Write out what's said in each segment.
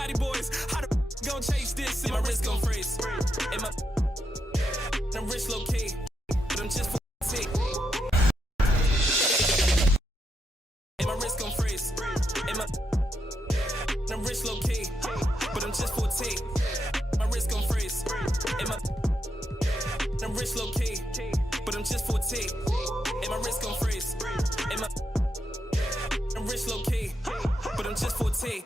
Bugatti boys. How the gon' chase this? And my wrist gon' freeze. And my I'm rich low key, but I'm just 14. And my wrist gon' freeze. And my I'm rich low key, but I'm just 14. My wrist gon' freeze. And my I'm rich low key, but I'm just 14. And my wrist gon' freeze. And my I'm rich low key, but I'm just 14.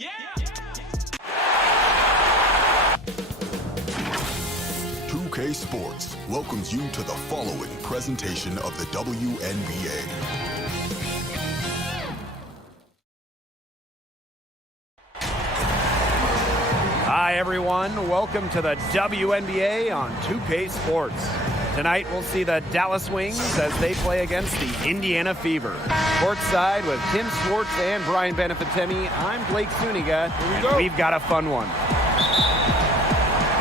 Yeah. 2K Sports welcomes you to the following presentation of the WNBA. Hi everyone, welcome to the WNBA on 2K Sports. Tonight we'll see the Dallas Wings as they play against the Indiana Fever. Courtside with Tim Schwartz and Brian Benefitemi, I'm Blake Zuniga, and we've got a fun one.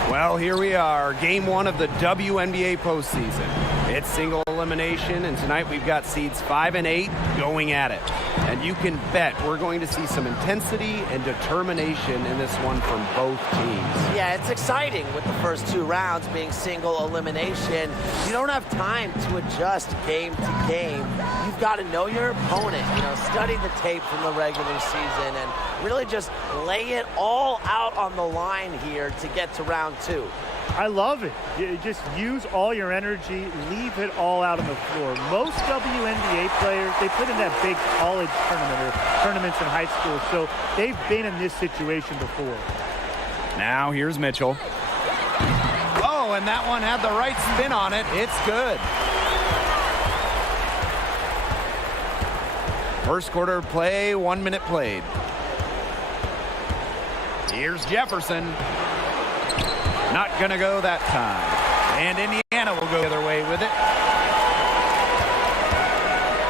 Well, here we are, game one of the WNBA postseason. It's single elimination, and tonight we've got seeds 5 and 8 going at it. And you can bet we're going to see some intensity and determination in this one from both teams. Yeah, it's exciting with the first 2 rounds being single elimination. You don't have time to adjust game to game. You've got to know your opponent, study the tape from the regular season and really just lay it all out on the line here to get to round 2. I love it. You just use all your energy, leave it all out on the floor. Most WNBA players, they played in that big college tournament or tournaments in high school, so they've been in this situation before. Now here's Mitchell. Oh, and that one had the right spin on it. It's good. First quarter play, 1 minute played. Here's Jefferson. Not going to go that time. And Indiana will go the other way with it.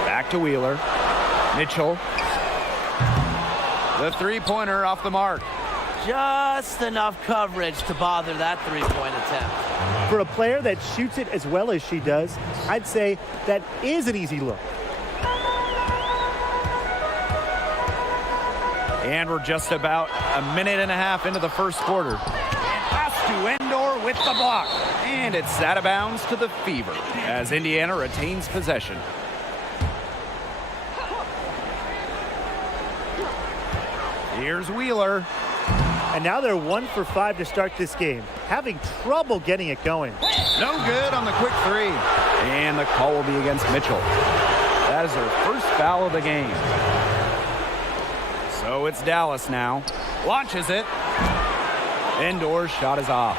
Back to Wheeler. Mitchell. The three-pointer off the mark. Just enough coverage to bother that three-point attempt. For a player that shoots it as well as she does, I'd say that is an easy look. And we're just about a minute and a half into the first quarter. To Endor with the block. And it's out of bounds to the Fever as Indiana retains possession. Here's Wheeler. And now they're 1 for 5 to start this game. Having trouble getting it going. No good on the quick three. And the call will be against Mitchell. That is her first foul of the game. So it's Dallas now. Launches it. Endor's shot is off.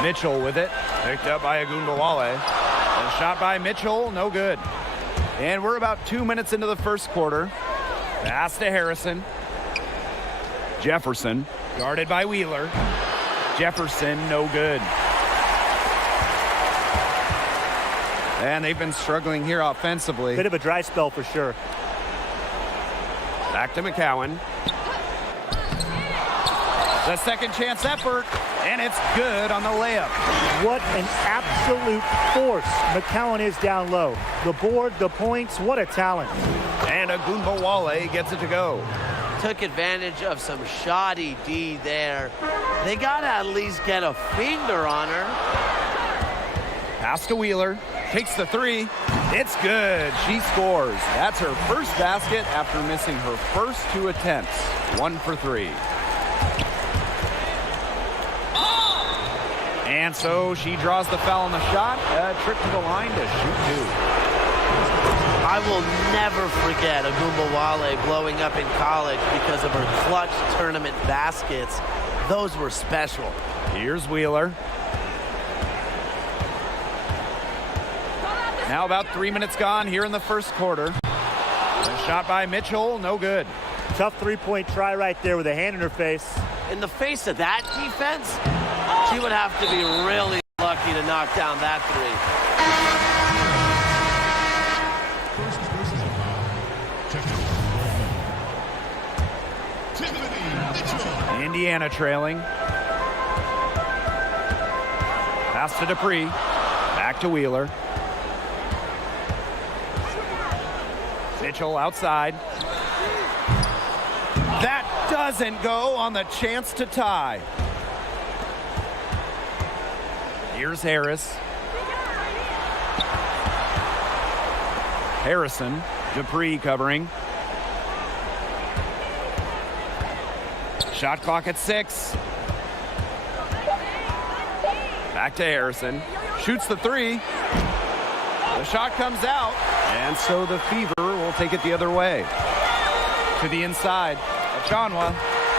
Mitchell with it. Picked up by Agunbowale. And shot by Mitchell, no good. And we're about 2 minutes into the first quarter. Pass to Harrison. Jefferson, guarded by Wheeler. Jefferson, no good. And they've been struggling here offensively. Bit of a dry spell for sure. Back to McCowan. The second chance effort, and it's good on the layup. What an absolute force McCowan is down low. The board, the points, what a talent. And Agunbowale gets it to go. Took advantage of some shoddy D there. They got to at least get a finger on her. Pass to Wheeler. Takes the three. It's good. She scores. That's her first basket after missing her first 2 attempts. 1 for 3. And so she draws the foul on the shot. A trip to the line to shoot 2. I will never forget Agunbowale blowing up in college because of her clutch tournament baskets. Those were special. Here's Wheeler. Now about 3 minutes gone here in the first quarter. A shot by Mitchell, no good. Tough three-point try right there with a hand in her face. In the face of that defense, she would have to be really lucky to knock down that three. Indiana trailing. Pass to Dupree. Back to Wheeler. Mitchell outside. That doesn't go on the chance to tie. Here's Harris. Harrison. Dupree covering. Shot clock at 6. Back to Harrison. Shoots the 3. The shot comes out. And so the Fever will take it the other way. To the inside. Achanwa.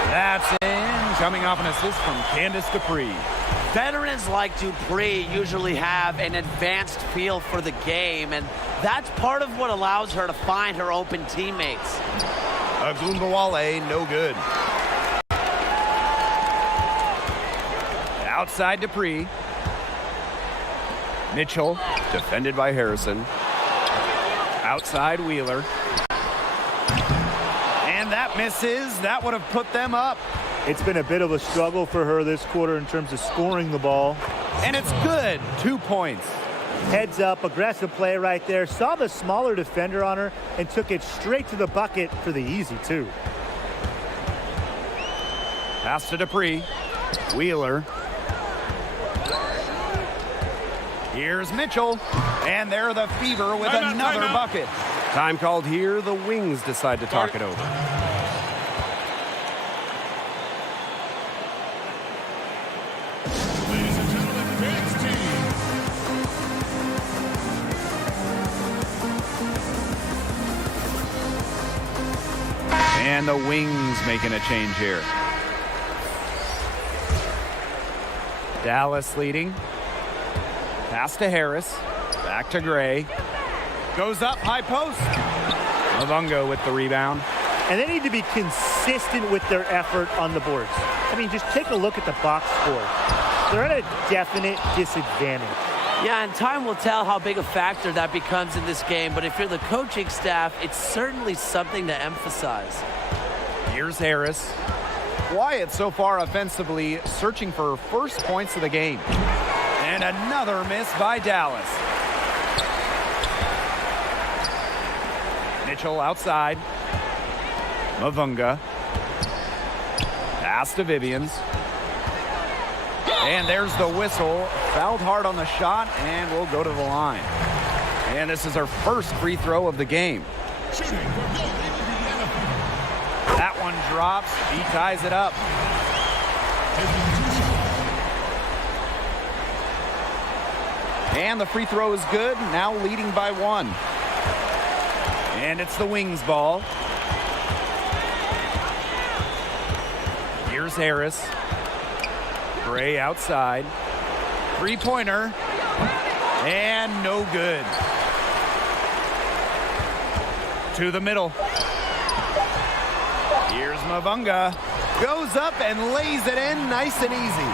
That's in. Coming off an assist from Candace Dupree. Veterans like Dupree usually have an advanced feel for the game, and that's part of what allows her to find her open teammates. Agumbawale, no good. Outside Dupree. Mitchell, defended by Harrison. Outside Wheeler. And that misses. That would have put them up. It's been a bit of a struggle for her this quarter in terms of scoring the ball. And it's good. 2 points. Heads up, aggressive play right there. Saw the smaller defender on her and took it straight to the bucket for the easy 2. Pass to Dupree. Wheeler. Here's Mitchell. And there the Fever with another bucket. Time called here. The Wings decide to talk it over. And the Wings making a change here. Dallas leading. Pass to Harris. Back to Gray. Goes up, high post. Mavunga with the rebound. And they need to be consistent with their effort on the boards. I mean, just take a look at the box score. They're at a definite disadvantage. Yeah, and time will tell how big a factor that becomes in this game, but if you're the coaching staff, it's certainly something to emphasize. Here's Harris. Wyatt so far offensively searching for first points of the game. And another miss by Dallas. Mitchell outside. Mavunga. Pass to Vivians. And there's the whistle. Fouled hard on the shot and will go to the line. And this is her first free throw of the game. That one drops. He ties it up. And the free throw is good. Now leading by 1. And it's the Wings ball. Here's Harris. Gray outside. Three-pointer. And no good. To the middle. Here's Mavunga. Goes up and lays it in nice and easy.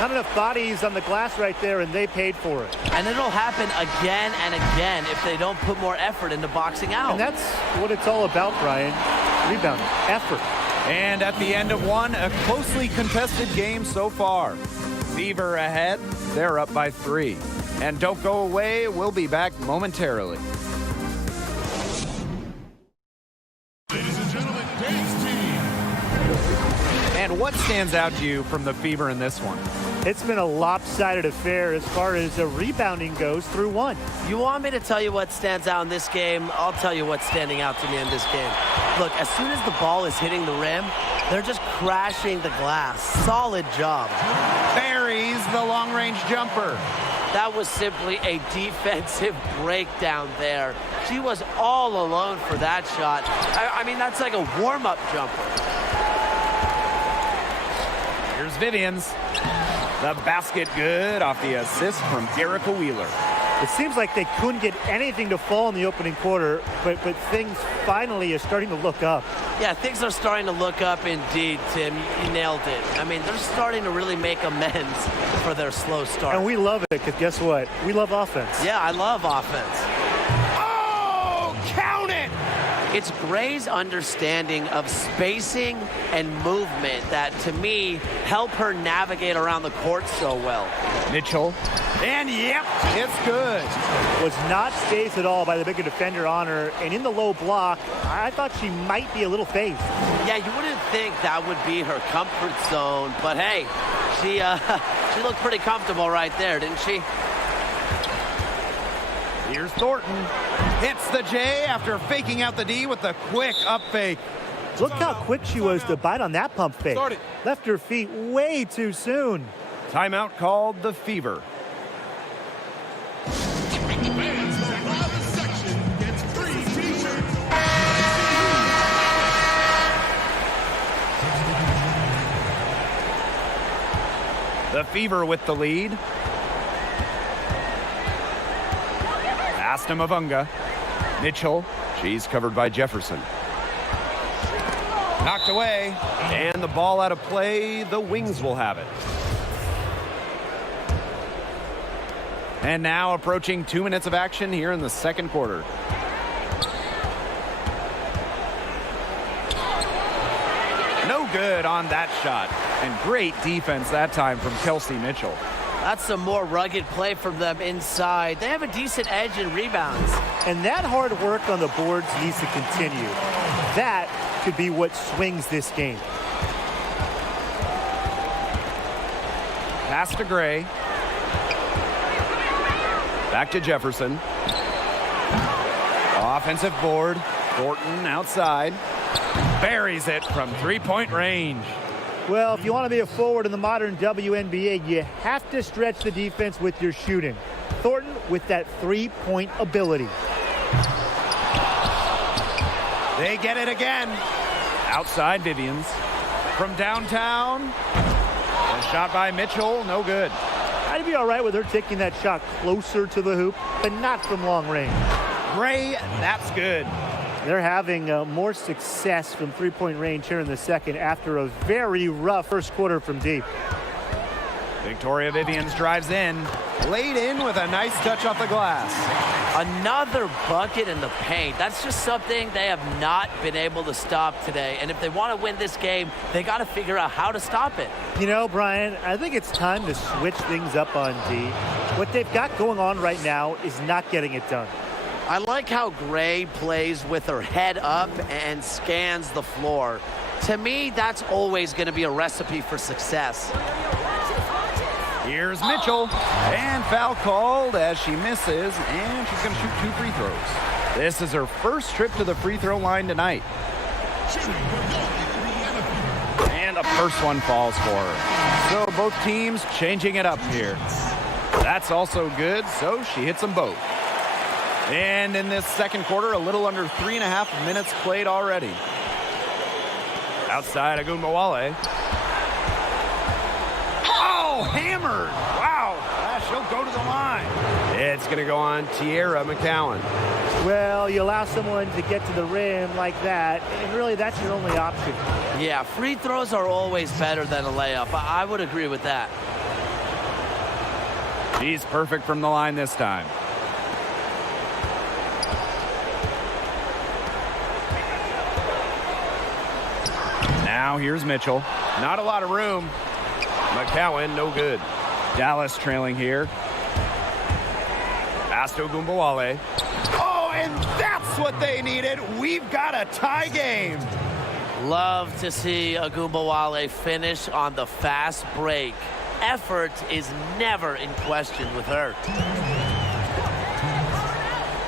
Not enough bodies on the glass right there, and they paid for it. And it'll happen again and again if they don't put more effort into boxing out. And that's what it's all about, Brian. Rebounding, effort. And at the end of one, a closely contested game so far. Fever ahead. They're up by 3. And don't go away. We'll be back momentarily. Ladies and gentlemen, dance team. And what stands out to you from the Fever in this one? It's been a lopsided affair as far as rebounding goes through 1. You want me to tell you what stands out in this game? I'll tell you what's standing out to me in this game. Look, as soon as the ball is hitting the rim, they're just crashing the glass. Solid job. Buries the long-range jumper. That was simply a defensive breakdown there. She was all alone for that shot. I mean, that's like a warm-up jumper. Here's Vivians. The basket good off the assist from Erica Wheeler. It seems like they couldn't get anything to fall in the opening quarter, but things finally are starting to look up. Yeah, things are starting to look up indeed, Tim. You nailed it. I mean, they're starting to really make amends for their slow start. And we love it, because guess what? We love offense. Yeah, I love offense. Oh, count it! It's Gray's understanding of spacing and movement that, to me, help her navigate around the court so well. Mitchell. And yep, it's good. Was not phased at all by the bigger defender on her. And in the low block, I thought she might be a little phased. Yeah, you wouldn't think that would be her comfort zone. But, hey, she looked pretty comfortable right there, didn't she? Here's Thornton. Hits the J after faking out the D with the quick up fake. Look how quick she was to bite on that pump fake. Left her feet way too soon. Timeout called the Fever. Fans from Private Section gets free t-shirts. The Fever with the lead. Aston Mavunga. Mitchell. She's covered by Jefferson. Knocked away. And the ball out of play. The Wings will have it. And now approaching 2 minutes of action here in the second quarter. No good on that shot. And great defense that time from Kelsey Mitchell. That's some more rugged play from them inside. They have a decent edge in rebounds. And that hard work on the boards needs to continue. That could be what swings this game. Pass to Gray. Back to Jefferson. Offensive board. Thornton outside. Buries it from three-point range. Well, if you want to be a forward in the modern WNBA, you have to stretch the defense with your shooting. Thornton with that three-point ability. They get it again. Outside Vivians. From downtown. A shot by Mitchell, no good. I'd be all right with her taking that shot closer to the hoop, but not from long range. Gray, that's good. They're having more success from three-point range here in the second after a very rough first quarter from deep. Victoria Vivians drives in. Laid in with a nice touch off the glass. Another bucket in the paint. That's just something they have not been able to stop today. And if they want to win this game, they got to figure out how to stop it. You know, Brian, I think it's time to switch things up on D. What they've got going on right now is not getting it done. I like how Gray plays with her head up and scans the floor. To me, that's always going to be a recipe for success. Here's Mitchell, and foul called as she misses, and she's going to shoot 2 free throws. This is her first trip to the free throw line tonight. And the first one falls for her. So both teams changing it up here. That's also good, so she hits them both. And in this second quarter, a little under 3.5 minutes played already. Outside Agunbowale. Oh, hammered. Wow. She'll go to the line. It's going to go on Tierra McCowan. Well, you allow someone to get to the rim like that, and really that's your only option. Yeah, free throws are always better than a layup. I would agree with that. She's perfect from the line this time. Now here's Mitchell. Not a lot of room. McCowan, no good. Dallas trailing here. Pass to Agunbowale. Oh, and that's what they needed. We've got a tie game. Love to see Agunbowale finish on the fast break. Effort is never in question with her.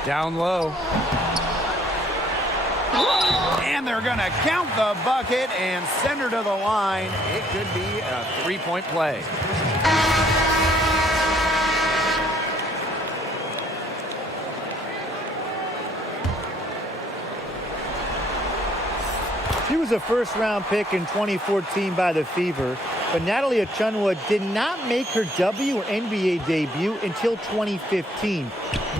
Down low. And they're going to count the bucket and send her to the line. It could be a three-point play. She was a first-round pick in 2014 by the Fever, but Natalie Achunwa did not make her WNBA debut until 2015,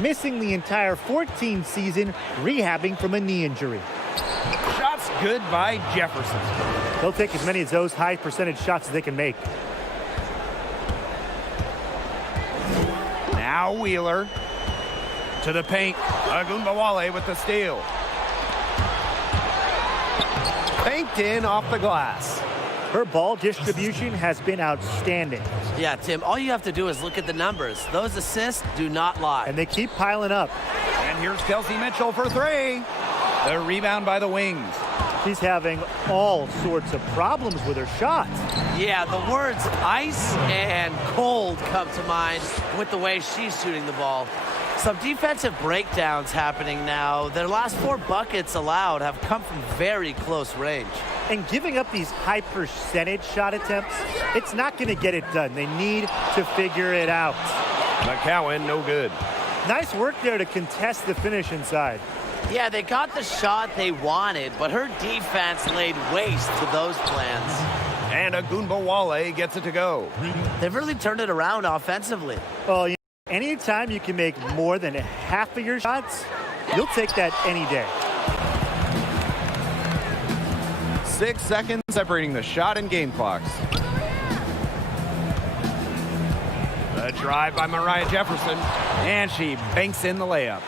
missing the entire 14 season, rehabbing from a knee injury. Shots good by Jefferson. They'll take as many of those high percentage shots as they can make. Now Wheeler to the paint. Agunbowale with the steal. banked in off the glass. Her ball distribution has been outstanding. Yeah, Tim, all you have to do is look at the numbers. Those assists do not lie. And they keep piling up. And here's Kelsey Mitchell for three. The rebound by the Wings. She's having all sorts of problems with her shots. Yeah, the words ice and cold come to mind with the way she's shooting the ball. Some defensive breakdowns happening now. Their last 4 buckets allowed have come from very close range. And giving up these high percentage shot attempts, it's not going to get it done. They need to figure it out. McCowan, no good. Nice work there to contest the finish inside. Yeah, they got the shot they wanted, but her defense laid waste to those plans. And Agunbowale gets it to go. They've really turned it around offensively. Well, anytime you can make more than half of your shots, you'll take that any day. 6 seconds separating the shot and game clocks. The drive by Mariah Jefferson, and she banks in the layup.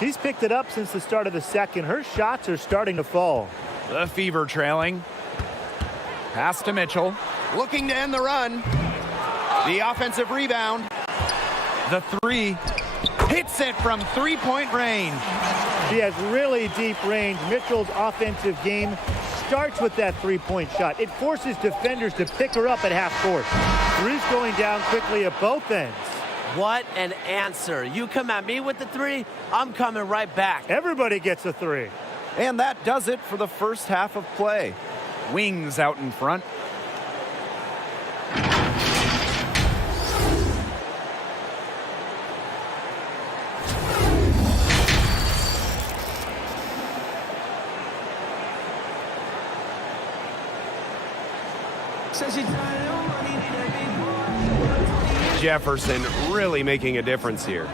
She's picked it up since the start of the second. Her shots are starting to fall. The Fever trailing. Pass to Mitchell, looking to end the run. The offensive rebound. The three. Hits it from three-point range. She has really deep range. Mitchell's offensive game starts with that three-point shot. It forces defenders to pick her up at half court. Three's going down quickly at both ends. What an answer. You come at me with the three, I'm coming right back. Everybody gets a three. And that does it for the first half of play. Wings out in front. Jefferson really making a difference here.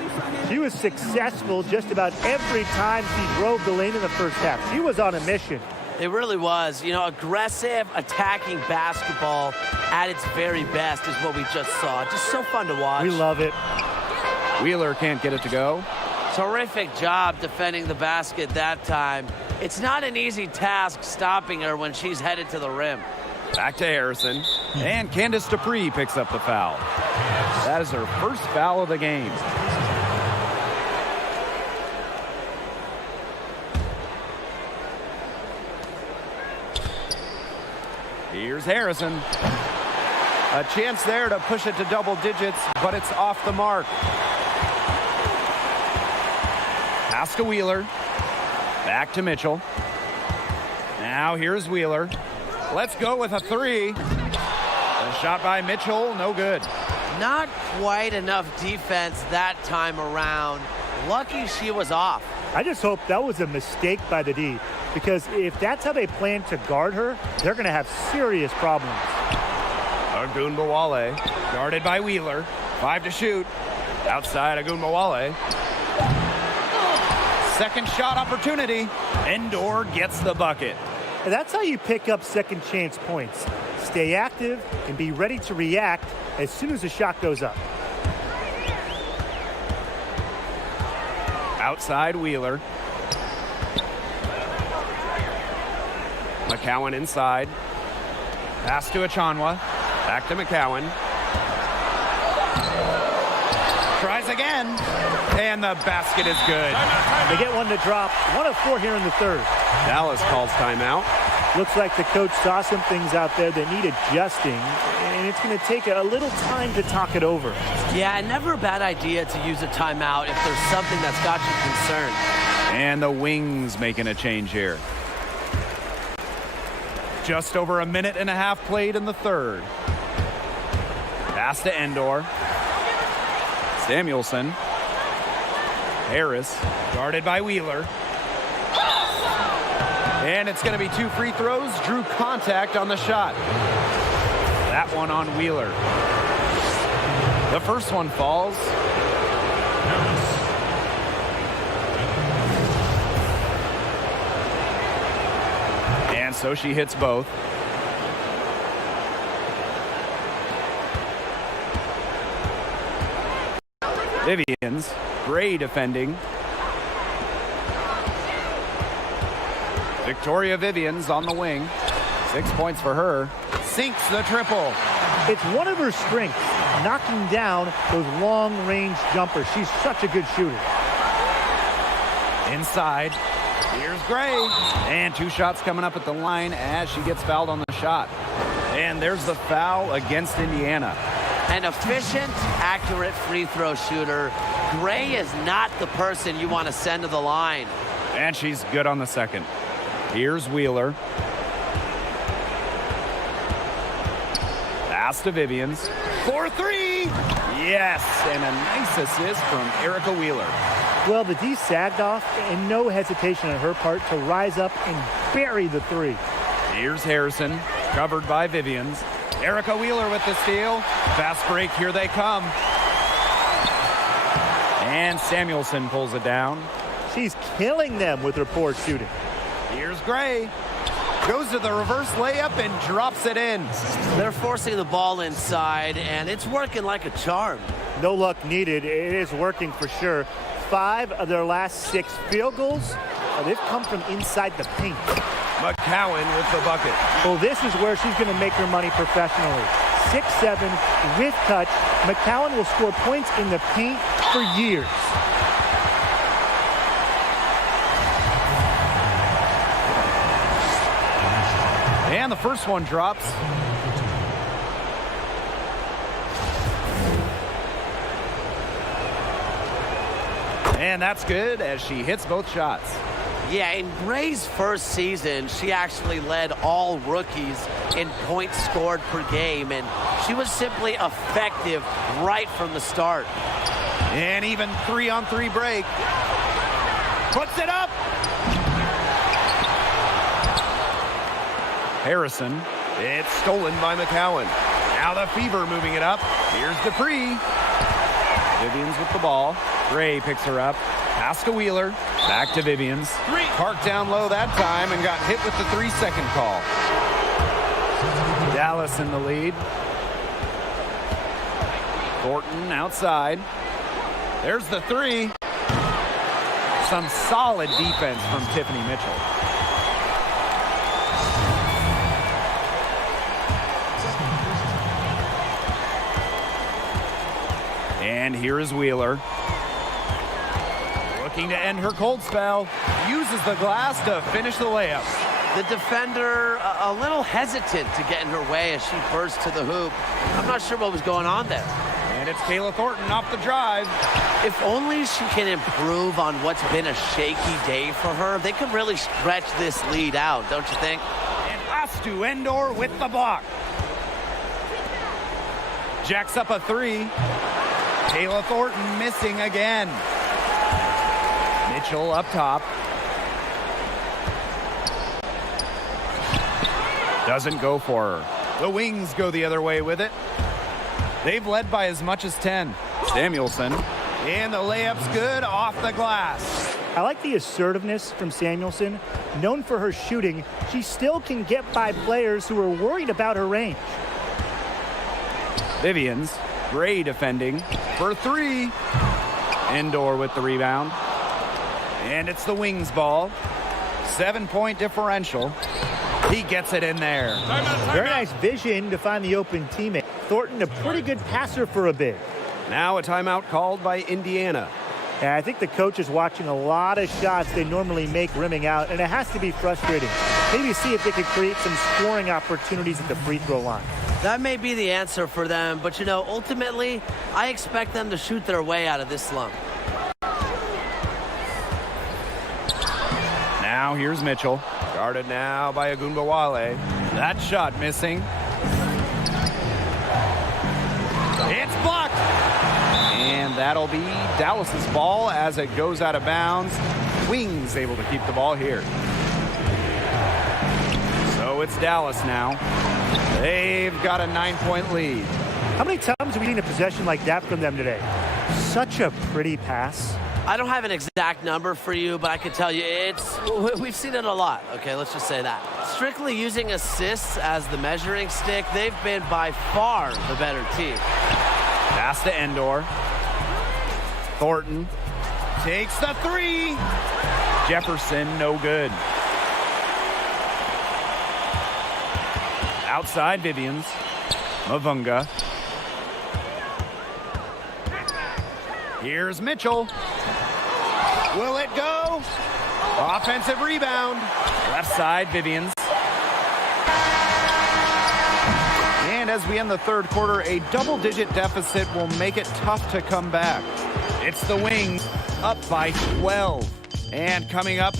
She was successful just about every time she drove the lane in the first half. She was on a mission. It really was. You know, aggressive, attacking basketball at its very best is what we just saw. Just so fun to watch. We love it. Wheeler can't get it to go. Terrific job defending the basket that time. It's not an easy task stopping her when she's headed to the rim. Back to Harrison. And Candace Dupree picks up the foul. That is her first foul of the game. Here's Harrison. A chance there to push it to double digits, but it's off the mark. Pass to Wheeler. Back to Mitchell. Now here's Wheeler. Let's go with a three. A shot by Mitchell, no good. Not quite enough defense that time around. Lucky she was off. I just hope that was a mistake by the D, because if that's how they plan to guard her, they're going to have serious problems. Agunbowale, guarded by Wheeler. 5 to shoot. Outside Agunbowale. Second shot opportunity. Endor gets the bucket. And that's how you pick up second chance points. Stay active and be ready to react as soon as the shot goes up. Outside Wheeler. McCowan inside. Pass to Achanwa. Back to McCowan. Tries again. And the basket is good. They get one to drop. 1 of 4 here in the third. Dallas calls timeout. Looks like the coach saw some things out there that need adjusting, and it's going to take a little time to talk it over. Yeah, never a bad idea to use a timeout if there's something that's got you concerned. And the Wings making a change here. Just over a minute and a half played in the third. Pass to Endor. Samuelson. Harris, guarded by Wheeler. And it's going to be 2 free throws. Drew contact on the shot. That one on Wheeler. The first one falls. And so she hits both. Vivians, Gray defending. Victoria Vivians on the wing. 6 points for her. Sinks the triple. It's one of her strengths, knocking down those long-range jumpers. She's such a good shooter. Inside. Here's Gray. And 2 shots coming up at the line as she gets fouled on the shot. And there's the foul against Indiana. An efficient, accurate free throw shooter. Gray is not the person you want to send to the line. And she's good on the second. Here's Wheeler. Pass to Vivians. 4-3. Yes, and a nice assist from Erica Wheeler. Well, the D sagged off, and no hesitation on her part to rise up and bury the 3. Here's Harrison, covered by Vivians. Erica Wheeler with the steal. Fast break, here they come. And Samuelson pulls it down. She's killing them with her poor shooting. Here's Gray. Goes to the reverse layup and drops it in. They're forcing the ball inside, and it's working like a charm. No luck needed. It is working for sure. 5 of their last 6 field goals, they've come from inside the paint. McCowan with the bucket. Well, this is where she's going to make her money professionally. 6'7", with touch. McCowan will score points in the paint for years. And the first one drops. And that's good as she hits both shots. Yeah, in Gray's first season, she actually led all rookies in points scored per game, and she was simply effective right from the start. And even 3-on-3 break. Puts it up. Harrison. It's stolen by McCowan. Now the Fever moving it up. Here's Dupree. Vivians with the ball. Gray picks her up. Pass to Wheeler. Back to Vivians. Parked down low that time and got hit with the 3-second call. Dallas in the lead. Thornton outside. There's the 3. Some solid defense from Tiffany Mitchell. And here is Wheeler. Looking to end her cold spell. Uses the glass to finish the layup. The defender a little hesitant to get in her way as she burst to the hoop. I'm not sure what was going on there. And it's Kayla Thornton off the drive. If only she can improve on what's been a shaky day for her, they could really stretch this lead out, don't you think? And Astu Endor with the block. Jacks up a 3. Kayla Thornton missing again. Mitchell up top. Doesn't go for her. The Wings go the other way with it. They've led by as much as 10. Samuelson. And the layup's good off the glass. I like the assertiveness from Samuelson. Known for her shooting, she still can get by players who are worried about her range. Vivians. Gray defending for 3. Endor with the rebound. And it's the Wings ball. 7-point differential. He gets it in there. Very nice vision to find the open teammate. Thornton, a pretty good passer for a big. Now a timeout called by Indiana. And I think the coach is watching a lot of shots they normally make rimming out, and it has to be frustrating. Maybe see if they could create some scoring opportunities at the free throw line. That may be the answer for them, but, you know, ultimately, I expect them to shoot their way out of this slump. Now here's Mitchell. Guarded now by Agunbawale. That shot missing. It's blocked. And that'll be Dallas's ball as it goes out of bounds. Wings able to keep the ball here. So it's Dallas now. They've got a 9-point lead. How many times have we seen a possession like that from them today? Such a pretty pass. I don't have an exact number for you, but I can tell you we've seen it a lot. Okay, let's just say that. Strictly using assists as the measuring stick, they've been by far the better team. Pass to Endor. Thornton takes the 3. Jefferson, no good. Outside Vivians. Mavunga. Here's Mitchell. Will it go? Offensive rebound. Left side, Vivians. And as we end the third quarter, a double-digit deficit will make it tough to come back. It's the Wings up by 12. And coming up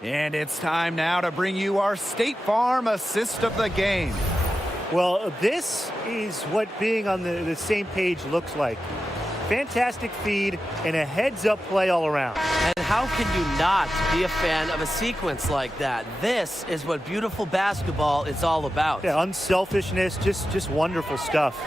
and it's time now to bring you our State Farm assist of the game. Well, this is what being on the same page looks like. Fantastic feed and a heads-up play all around. And how can you not be a fan of a sequence like that? This is what beautiful basketball is all about. Yeah, unselfishness, just wonderful stuff.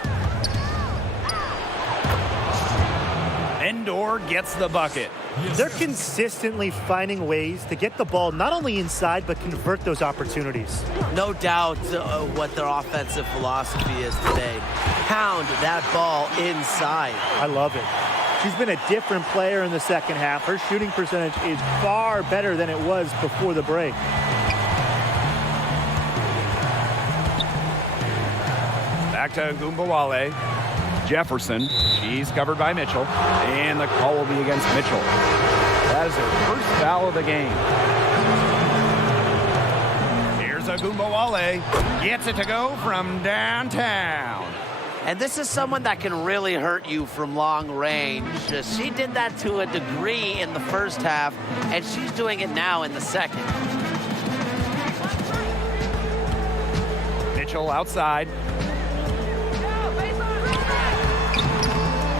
Endor gets the bucket. They're consistently finding ways to get the ball not only inside, but convert those opportunities. No doubt what their offensive philosophy is today. Pound that ball inside. I love it. She's been a different player in the second half. Her shooting percentage is far better than it was before the break. Back to Gumbawale. Jefferson. She's covered by Mitchell. And the call will be against Mitchell. That is her first foul of the game. Here's Gumbawale. Gets it to go from downtown. And this is someone that can really hurt you from long range. She did that to a degree in the first half, and she's doing it now in the second. Mitchell outside.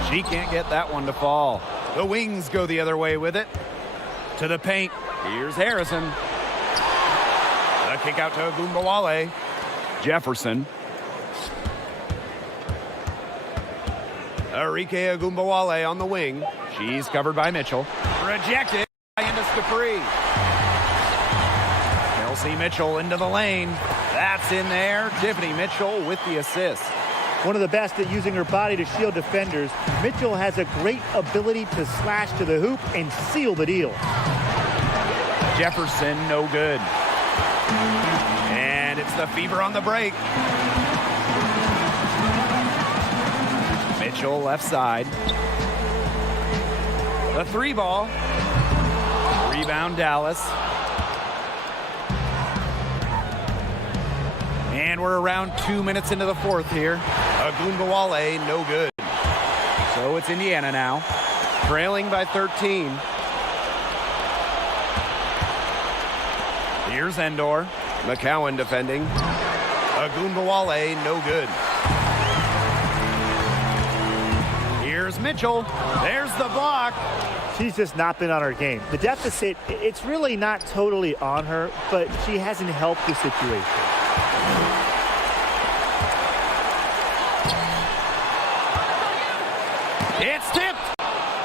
She can't get that one to fall. The Wings go the other way with it. To the paint. Here's Harrison. A kick out to Gumbawale. Jefferson. Arike Gumbawale on the wing. She's covered by Mitchell. Rejected by Indus Capri. Kelsey Mitchell into the lane. That's in there. Tiffany Mitchell with the assist. One of the best at using her body to shield defenders. Mitchell has a great ability to slash to the hoop and seal the deal. Jefferson, no good. And it's the Fever on the break. Mitchell left side. The three ball. Rebound Dallas. And we're around 2 minutes into the fourth here. Gumbawale, no good. So it's Indiana now, trailing by 13. Here's Endor. McCowan defending. Gumbawale, no good. Here's Mitchell. There's the block. She's just not been on her game. The deficit, it's really not totally on her, but she hasn't helped the situation. It's tipped.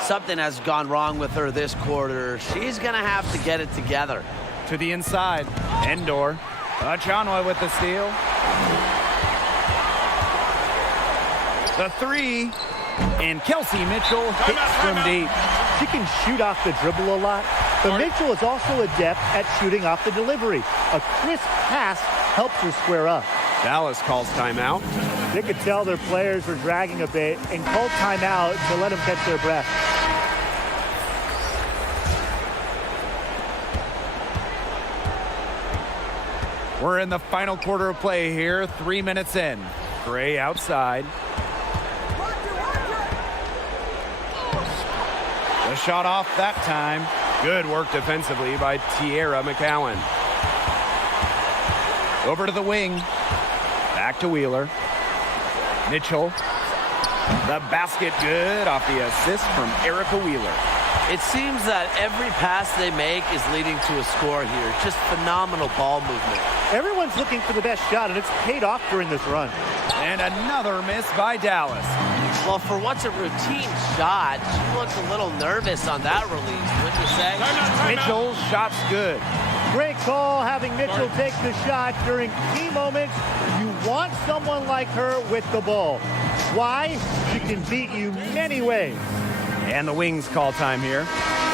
Something has gone wrong with her this quarter. She's going to have to get it together. To the inside. Endor. Achanwa with the steal. The three. And Kelsey Mitchell hits from deep. She can shoot off the dribble a lot, but Mitchell is also adept at shooting off the delivery. A crisp pass helps her square up. Dallas calls timeout. They could tell their players were dragging a bit and called timeout to let them catch their breath. We're in the final quarter of play here, 3 minutes in. Gray outside. The shot off that time. Good work defensively by Tierra McCowan. Over to the wing. Back to Wheeler. Mitchell. The basket good off the assist from Erica Wheeler. It seems that every pass they make is leading to a score here. Just phenomenal ball movement. Everyone's looking for the best shot, and it's paid off during this run. And another miss by Dallas. Well, for what's a routine shot, she looks a little nervous on that release, wouldn't you say? Mitchell's shot's good. Great call having Mitchell take the shot during key moments. You want someone like her with the ball. Why? She can beat you many ways. And the Wings call time here.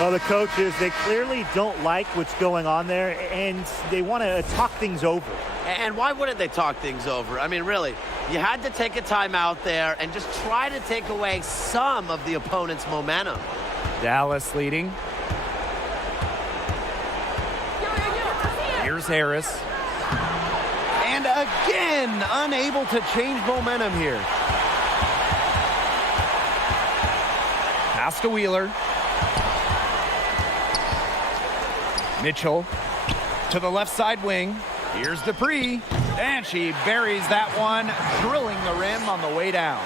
Well, the coaches, they clearly don't like what's going on there, and they want to talk things over. And why wouldn't they talk things over? I mean, really, you had to take a timeout there and just try to take away some of the opponent's momentum. Dallas leading. Here's Harris. And again, unable to change momentum here. Pass to Wheeler. Mitchell to the left side wing. Here's Dupree, and she buries that one, drilling the rim on the way down.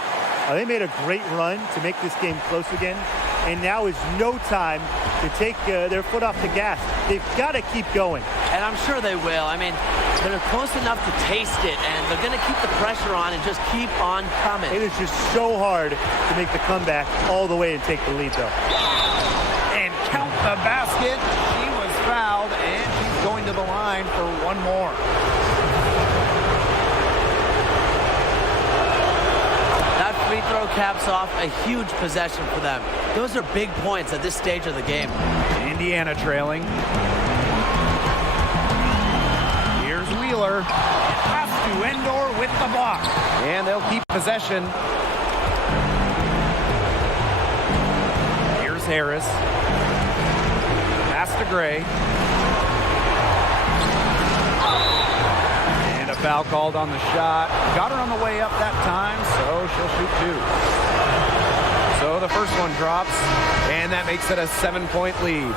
They made a great run to make this game close again, and now is no time to take their foot off the gas. They've got to keep going. And I'm sure they will. I mean, they're close enough to taste it, and they're going to keep the pressure on and just keep on coming. It is just so hard to make the comeback all the way and take the lead, though. And count the basket. She was fouled, and she's going to the line for one more. That free throw caps off a huge possession for them. Those are big points at this stage of the game. Indiana trailing. Here's Wheeler. Pass to Endor with the block. And they'll keep possession. Here's Harris. Pass to Gray. And a foul called on the shot. Got her on the way up that time, so she'll shoot two. So the first one drops, and that makes it a 7-point lead.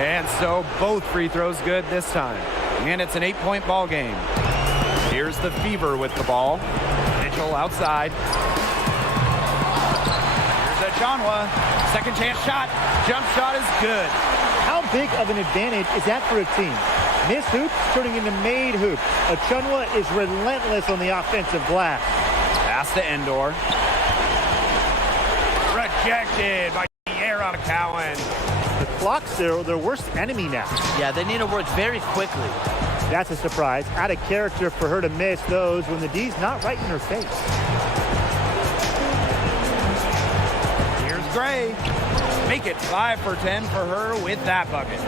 And so both free throws good this time. And it's an 8-point ball game. Here's the Fever with the ball. Mitchell outside. Here's Ajanwa. Second chance shot. Jump shot is good. How big of an advantage is that for a team? Missed hoops turning into made hoops. Achunwa is relentless on the offensive glass. Pass to Endor. Rejected by Sierra Cowan. The clock's their worst enemy now. Yeah, they need to work very quickly. That's a surprise. Out of character for her to miss those when the D's not right in her face. Here's Gray. Make it 5 for 10 for her with that bucket.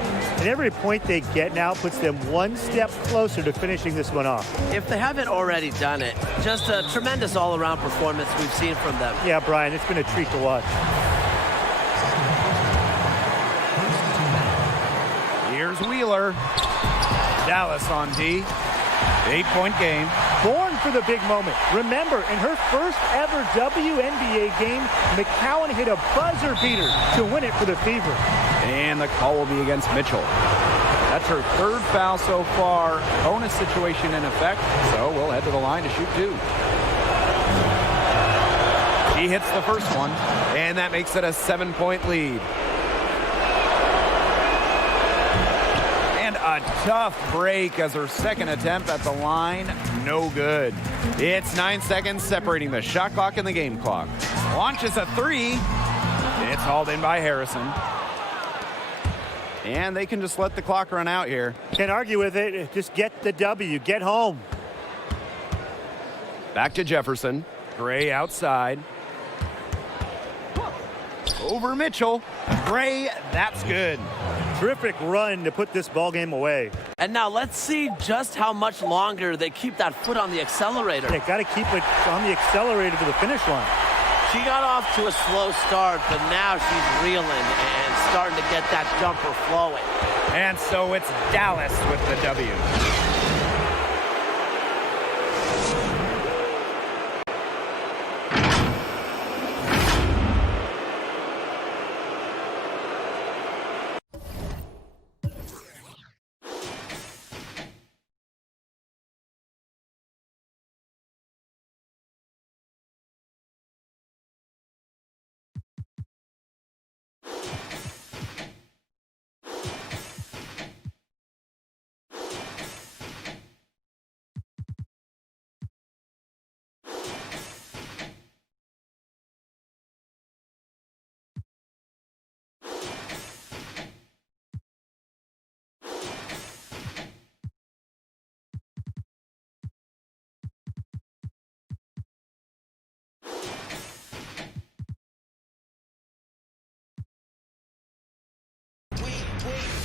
And every point they get now puts them one step closer to finishing this one off. If they haven't already done it, just a tremendous all-around performance we've seen from them. Yeah, Brian, it's been a treat to watch. Here's Wheeler. Dallas on D. 8-point game. Born for the big moment. Remember, in her first ever WNBA game, McCowan hit a buzzer beater to win it for the Fever. And the call will be against Mitchell. That's her third foul so far. Bonus situation in effect, so we'll head to the line to shoot two. She hits the first one, and that makes it a 7-point lead. A tough break as her second attempt at the line, no good. It's 9 seconds separating the shot clock and the game clock. Launches a three. It's hauled in by Harrison. And they can just let the clock run out here. Can't argue with it. Just get the W. Get home. Back to Jefferson. Gray outside. Over Mitchell. Gray, that's good. Terrific run to put this ball game away. And now let's see just how much longer they keep that foot on the accelerator. They got to keep it on the accelerator to the finish line. She got off to a slow start, but now she's reeling and starting to get that jumper flowing. And so it's Dallas with the W.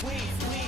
We